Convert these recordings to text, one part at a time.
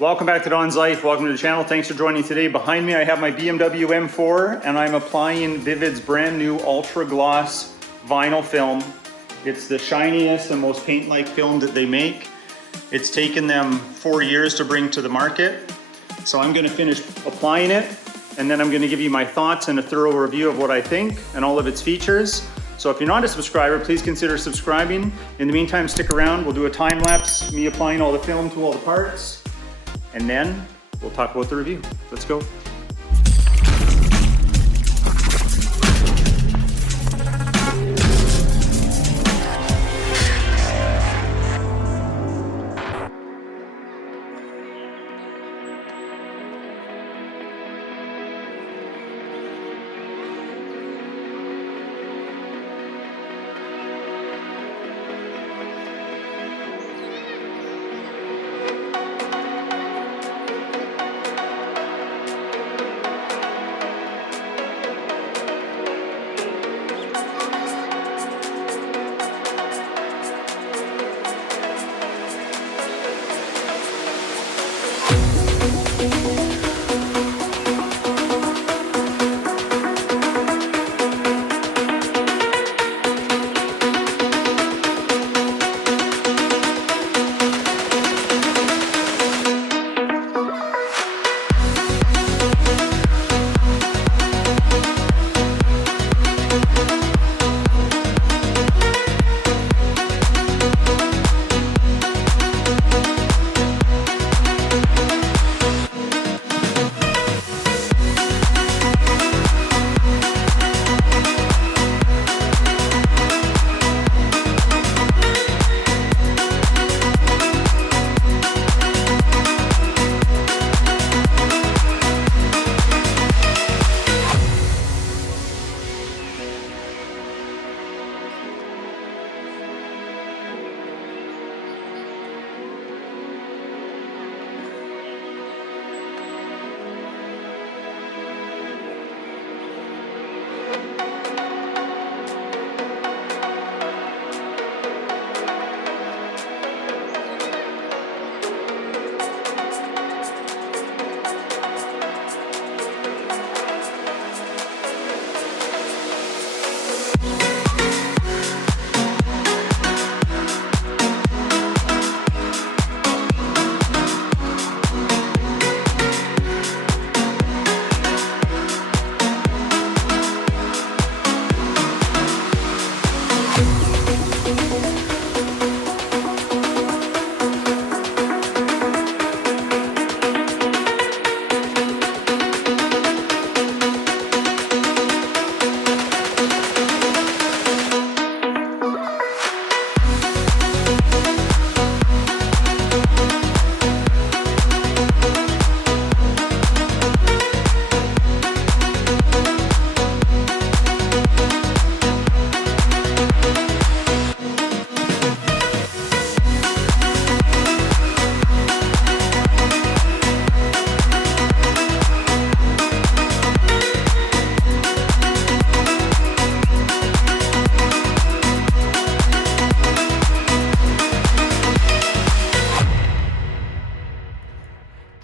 Welcome back to Don's Life. Welcome to the channel. Thanks for joining today. Behind me I have my BMW M4 and I'm applying VViViD's brand new Ultra Gloss vinyl film. It's the shiniest and most paint-like film that they make. It's taken them 4 years to bring to the market. So I'm going to finish applying it and then I'm going to give you my thoughts and a thorough review of what I think and all of its features. So if you're not a subscriber, please consider subscribing. In the meantime, stick around. We'll do a time lapse, me applying all the film to all the parts. And then we'll talk about the review. Let's go.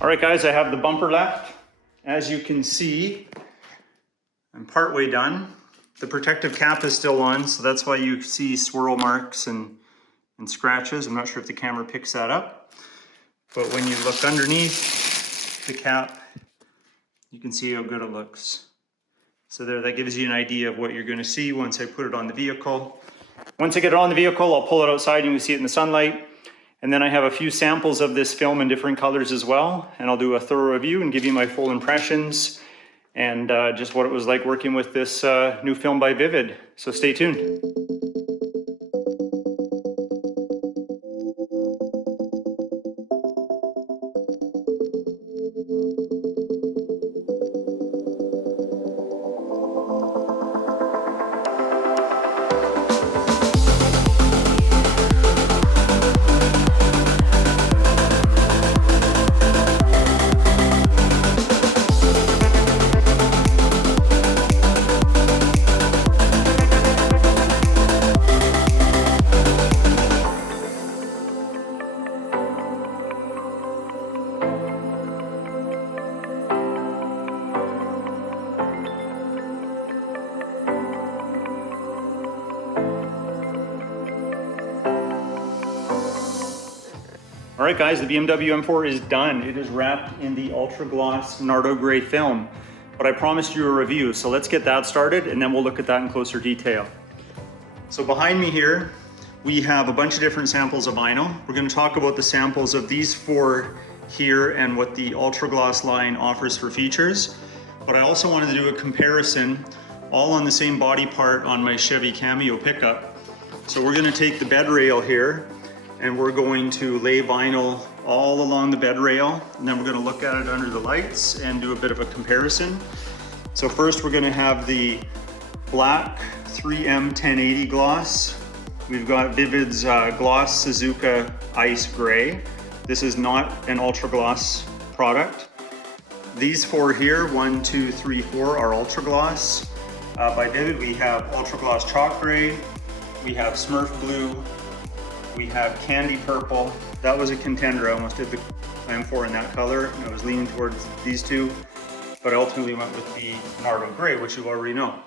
All right, guys, I have the bumper left. As you can see, I'm partway done. The protective cap is still on, so that's why you see swirl marks and scratches. I'm not sure if the camera picks that up, but when you look underneath the cap, you can see how good it looks. So there, that gives you an idea of what you're going to see once I put it on the vehicle. Once I get it on the vehicle, I'll pull it outside and you can see it in the sunlight. And then I have a few samples of this film in different colors as well. And I'll do a thorough review and give you my full impressions and just what it was like working with this new film by VViViD. So stay tuned. All right guys, the BMW M4 is done. It is wrapped in the Ultra Gloss Nardo Grey film, but I promised you a review, so let's get that started and then we'll look at that in closer detail. So behind me here, we have a bunch of different samples of vinyl. We're going to talk about the samples of these four here and what the Ultra Gloss line offers for features. But I also wanted to do a comparison all on the same body part on my Chevy Cameo pickup. So we're going to take the bed rail here and we're going to lay vinyl all along the bed rail, and then we're going to look at it under the lights and do a bit of a comparison. So first we're going to have the black 3M 1080 gloss. We've got VViViD's Gloss Suzuka Ice Gray. This is not an Ultra Gloss product. These four here, 1, 2, 3, 4, are Ultra Gloss. By VViViD we have Ultra Gloss Chalk Gray, we have Smurf Blue, we have Candy Purple. That was a contender. I almost did the M4 in that color, and I was leaning towards these two, but I ultimately went with the Nardo Grey, which you already know.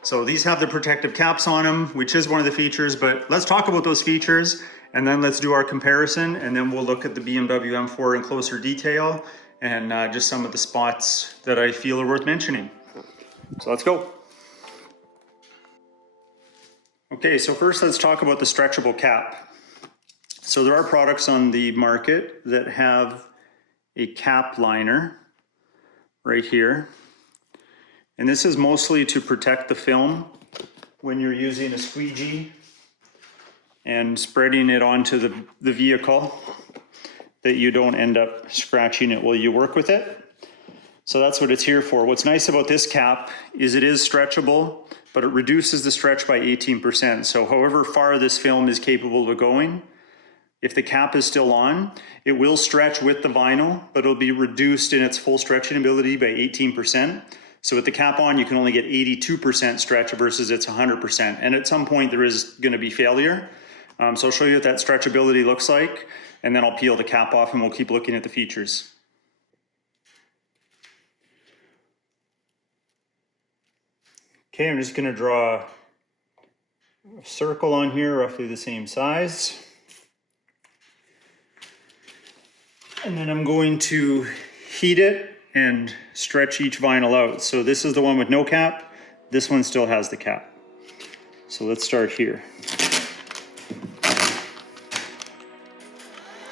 So these have the protective caps on them, which is one of the features, but let's talk about those features, and then let's do our comparison, and then we'll look at the BMW M4 in closer detail, and just some of the spots that I feel are worth mentioning. So let's go. Okay, so first let's talk about the stretchable cap. So there are products on the market that have a cap liner right here. And this is mostly to protect the film when you're using a squeegee and spreading it onto the vehicle, that you don't end up scratching it while you work with it. So that's what it's here for. What's nice about this cap is it is stretchable, but it reduces the stretch by 18%. So however far this film is capable of going, if the cap is still on, it will stretch with the vinyl, but it'll be reduced in its full stretching ability by 18%. So with the cap on, you can only get 82% stretch versus its 100%. And at some point there is gonna be failure. So I'll show you what that stretchability looks like, and then I'll peel the cap off and we'll keep looking at the features. Okay, I'm just gonna draw a circle on here, roughly the same size. And then I'm going to heat it and stretch each vinyl out. So this is the one with no cap. This one still has the cap. So let's start here.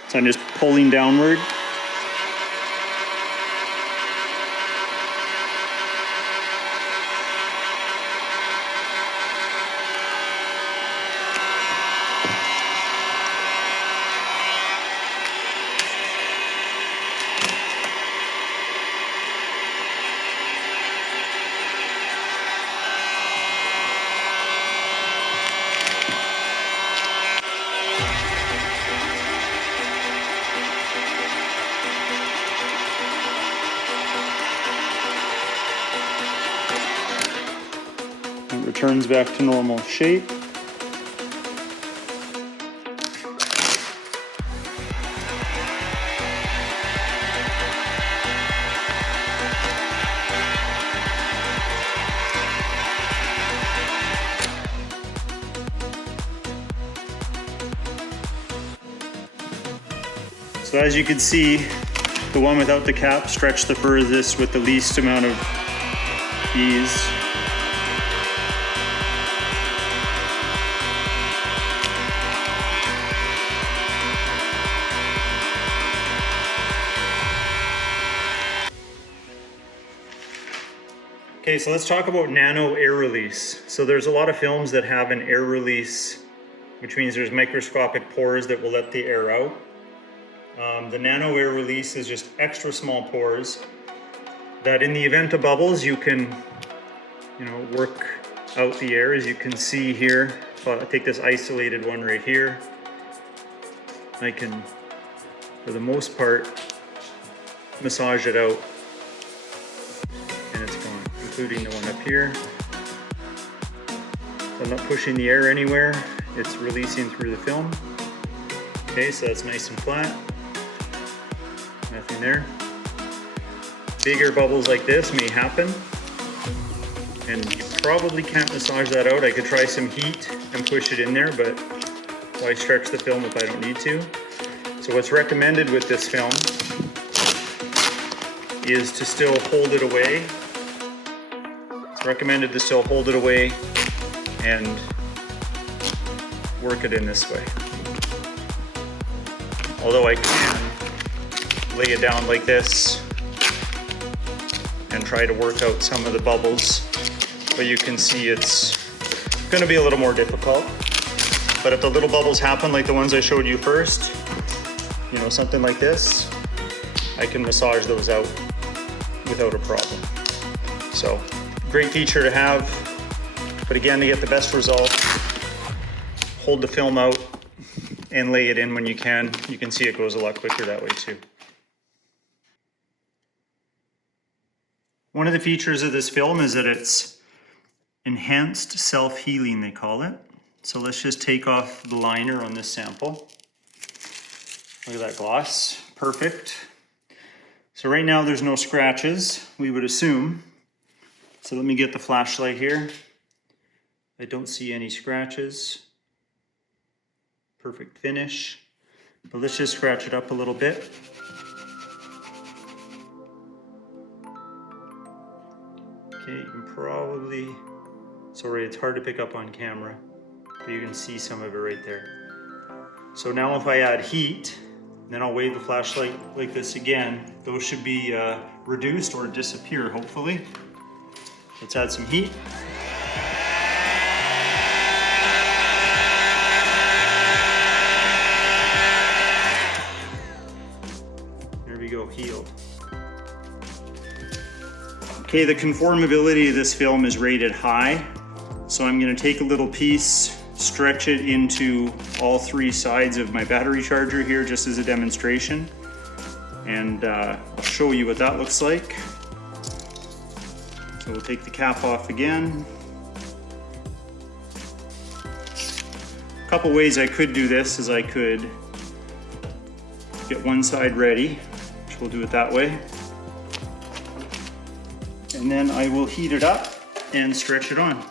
So I'm just pulling downward. It returns back to normal shape. So as you can see, the one without the cap stretched the furthest with the least amount of ease. Okay, so let's talk about Nano Air Release. So there's a lot of films that have an air release, which means there's microscopic pores that will let the air out. The Nano Air Release is just extra small pores that in the event of bubbles, you can, work out the air. As you can see here, so I take this isolated one right here. I can, for the most part, massage it out and it's gone, including the one up here. So I'm not pushing the air anywhere, it's releasing through the film. Okay, so that's nice and flat. Nothing there. Bigger bubbles like this may happen, and you probably can't massage that out. I could try some heat and push it in there, but why stretch the film if I don't need to? So So what's recommended with this film is to still hold it away. It's recommended to still hold it away and work it in this way. Although I can lay it down like this and try to work out some of the bubbles, but you can see it's going to be a little more difficult. But if the little bubbles happen like the ones I showed you first, you know, something like this, I can massage those out without a problem. So, great feature to have, but again, to get the best result, hold the film out and lay it in when you can. You can see it goes a lot quicker that way too. One of the features of this film is that it's enhanced self-healing, they call it. So let's just take off the liner on this sample. Look at that gloss, perfect. So right now there's no scratches, we would assume. So let me get the flashlight here. I don't see any scratches. Perfect finish. But let's just scratch it up a little bit. Okay, you can probably, sorry, it's hard to pick up on camera, but you can see some of it right there. So now if I add heat, then I'll wave the flashlight like this again. Those should be reduced or disappear, hopefully. Let's add some heat. There we go, healed. Okay, the conformability of this film is rated high. So I'm gonna take a little piece, stretch it into all three sides of my battery charger here just as a demonstration. And I'll show you what that looks like. So we'll take the cap off again. A couple ways I could do this is I could get one side ready, which we'll do it that way. And then I will heat it up and stretch it on.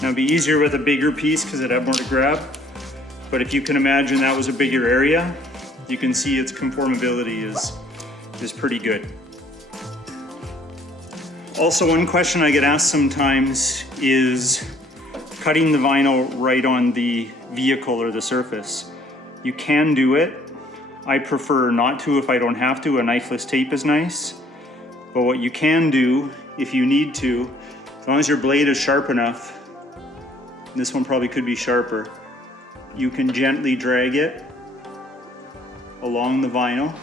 Now it'd be easier with a bigger piece because it'd have more to grab. But if you can imagine that was a bigger area, you can see its conformability is pretty good. Also, one question I get asked sometimes is cutting the vinyl right on the vehicle or the surface. You can do it. I prefer not to if I don't have to. A knifeless tape is nice. But what you can do, if you need to, as long as your blade is sharp enough, this one probably could be sharper, you can gently drag it along the vinyl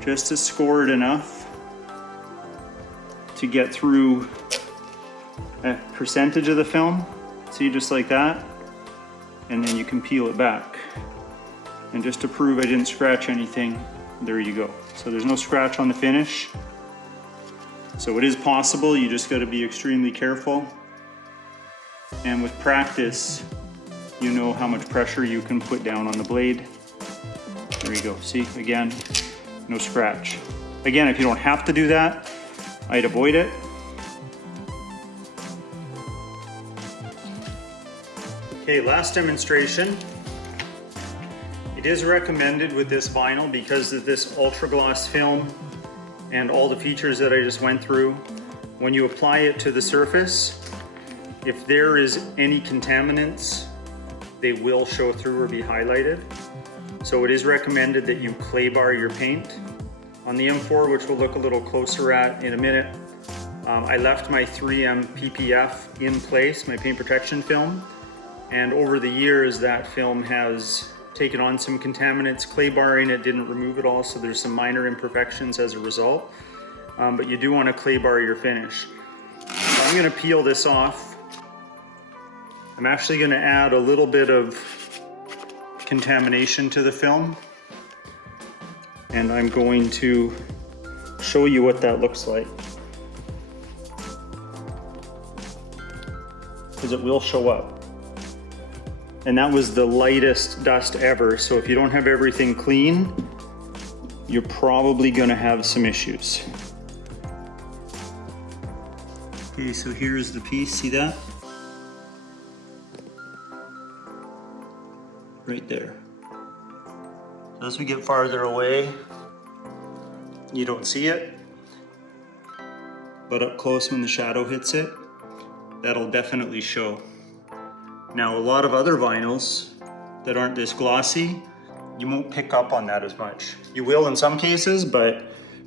just to score it enough to get through a percentage of the film. See, just like that, and then you can peel it back. And just to prove I didn't scratch anything, there you go. So there's no scratch on the finish. So it is possible, you just got to be extremely careful. And with practice, you know how much pressure you can put down on the blade. There you go, see, again, no scratch. Again, if you don't have to do that, I'd avoid it. Okay, last demonstration. It is recommended with this vinyl because of this ultra gloss film and all the features that I just went through. When you apply it to the surface, if there is any contaminants, they will show through or be highlighted. So it is recommended that you clay bar your paint. On the M4, which we'll look a little closer at in a minute, I left my 3M PPF in place, my paint protection film, And over the years, that film has taken on some contaminants. Clay barring it didn't remove it all, so there's some minor imperfections as a result. But you do want to clay bar your finish. So I'm going to peel this off. I'm actually going to add a little bit of contamination to the film. And I'm going to show you what that looks like. Because it will show up. And that was the lightest dust ever. So if you don't have everything clean, you're probably gonna have some issues. Okay, so here's the piece, see that? Right there. As we get farther away, you don't see it. But up close when the shadow hits it, that'll definitely show. Now, a lot of other vinyls that aren't this glossy, you won't pick up on that as much. You will in some cases, but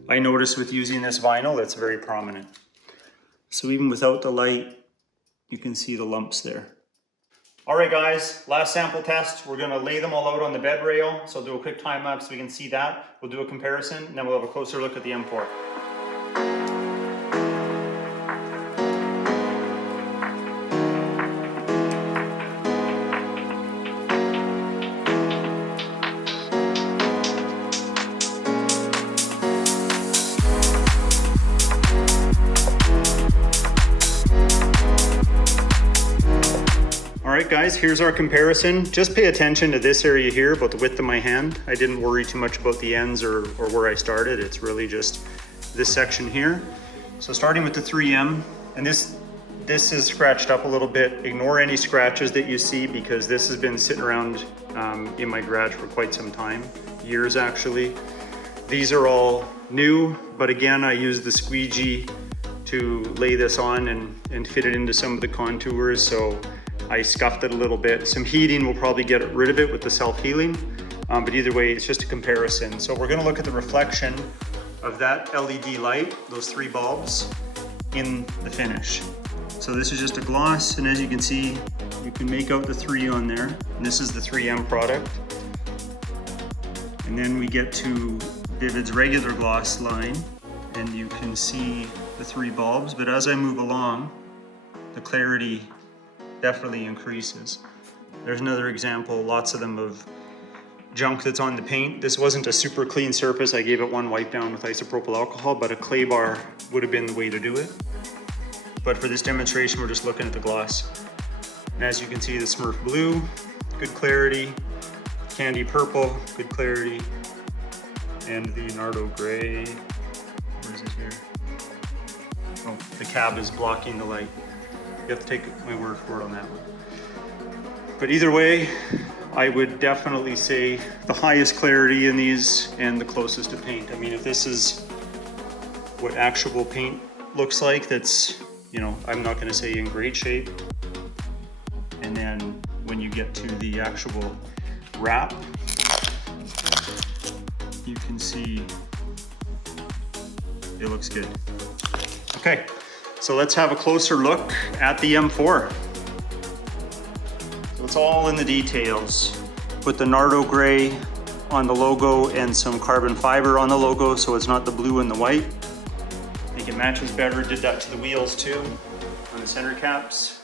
I noticed with using this vinyl, it's very prominent. So even without the light, you can see the lumps there. All right, guys, last sample test. We're gonna lay them all out on the bed rail. So I'll do a quick time lapse so we can see that. We'll do a comparison, and then we'll have a closer look at the M4. Alright guys, here's our comparison. Just pay attention to this area here about the width of my hand. I didn't worry too much about the ends or where I started. It's really just this section here. So starting with the 3M, and this is scratched up a little bit. Ignore any scratches that you see because this has been sitting around in my garage for quite some time, years actually. These are all new, but again, I used the squeegee to lay this on and fit it into some of the contours. So I scuffed it a little bit. Some heating will probably get rid of it with the self-healing, but either way, it's just a comparison. So we're gonna look at the reflection of that LED light, those 3 bulbs, in the finish. So this is just a gloss, and as you can see, you can make out the 3 on there. And this is the 3M product. And then we get to VViViD's regular gloss line, and you can see the 3 bulbs, but as I move along, the clarity definitely increases. There's another example, lots of them of junk that's on the paint. This wasn't a super clean surface. I gave it 1 wipe down with isopropyl alcohol, but a clay bar would have been the way to do it. But for this demonstration, we're just looking at the gloss. And as you can see, the Smurf blue, good clarity, candy purple, good clarity, and the Nardo Grey, where is it here? Oh, the cab is blocking the light. You have to take my word for it on that one. But either way, I would definitely say the highest clarity in these and the closest to paint. I mean, if this is what actual paint looks like, that's, you know, I'm not gonna say in great shape. And then when you get to the actual wrap, you can see it looks good. Okay. So let's have a closer look at the M4. So it's all in the details. Put the Nardo Grey on the logo and some carbon fiber on the logo so it's not the blue and the white. I think it matches better. Did that to the wheels too, on the center caps.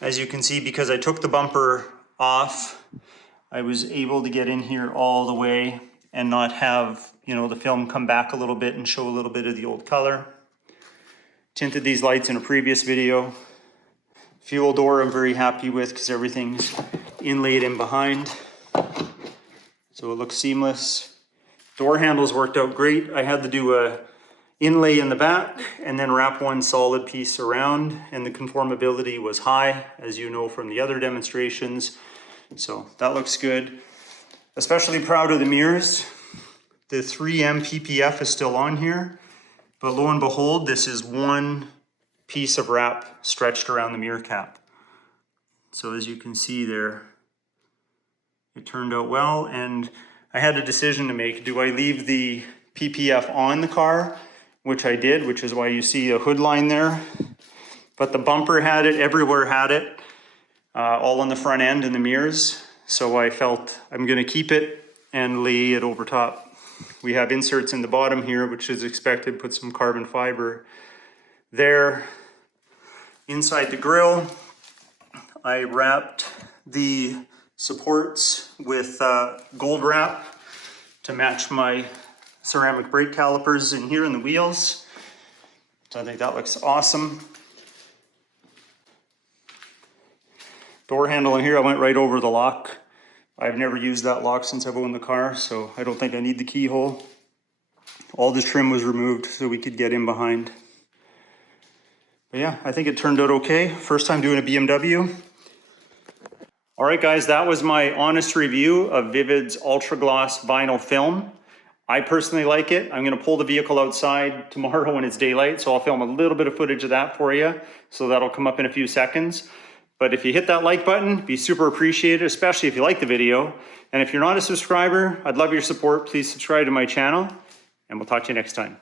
As you can see, because I took the bumper off, I was able to get in here all the way and not have, you know, the film come back a little bit and show a little bit of the old color. Tinted these lights in a previous video. Fuel door I'm very happy with because everything's inlaid in behind. So it looks seamless. Door handles worked out great. I had to do a inlay in the back and then wrap 1 solid piece around, and the conformability was high, as you know from the other demonstrations. So that looks good. Especially proud of the mirrors. The 3M PPF is still on here. But lo and behold, this is 1 piece of wrap stretched around the mirror cap. So as you can see there, it turned out well, and I had a decision to make. Do I leave the PPF on the car, which I did, which is why you see a hood line there. But the bumper had it, everywhere had it. all on the front end and the mirrors. So I felt I'm gonna keep it and lay it over top. We have inserts in the bottom here, which is expected, put some carbon fiber there. Inside the grille, I wrapped the supports with gold wrap to match my ceramic brake calipers in here in the wheels. So I think that looks awesome. Door handle in here, I went right over the lock. I've never used that lock since I've owned the car, so I don't think I need the keyhole. All the trim was removed so we could get in behind. But yeah, I think it turned out okay. First time doing a BMW. All right, guys, that was my honest review of VViViD's Ultra Gloss vinyl film. I personally like it. I'm gonna pull the vehicle outside tomorrow when it's daylight, so I'll film a little bit of footage of that for you. So that'll come up in a few seconds. But if you hit that like button, be super appreciated, especially if you like the video. And if you're not a subscriber, I'd love your support. Please subscribe to my channel, and we'll talk to you next time.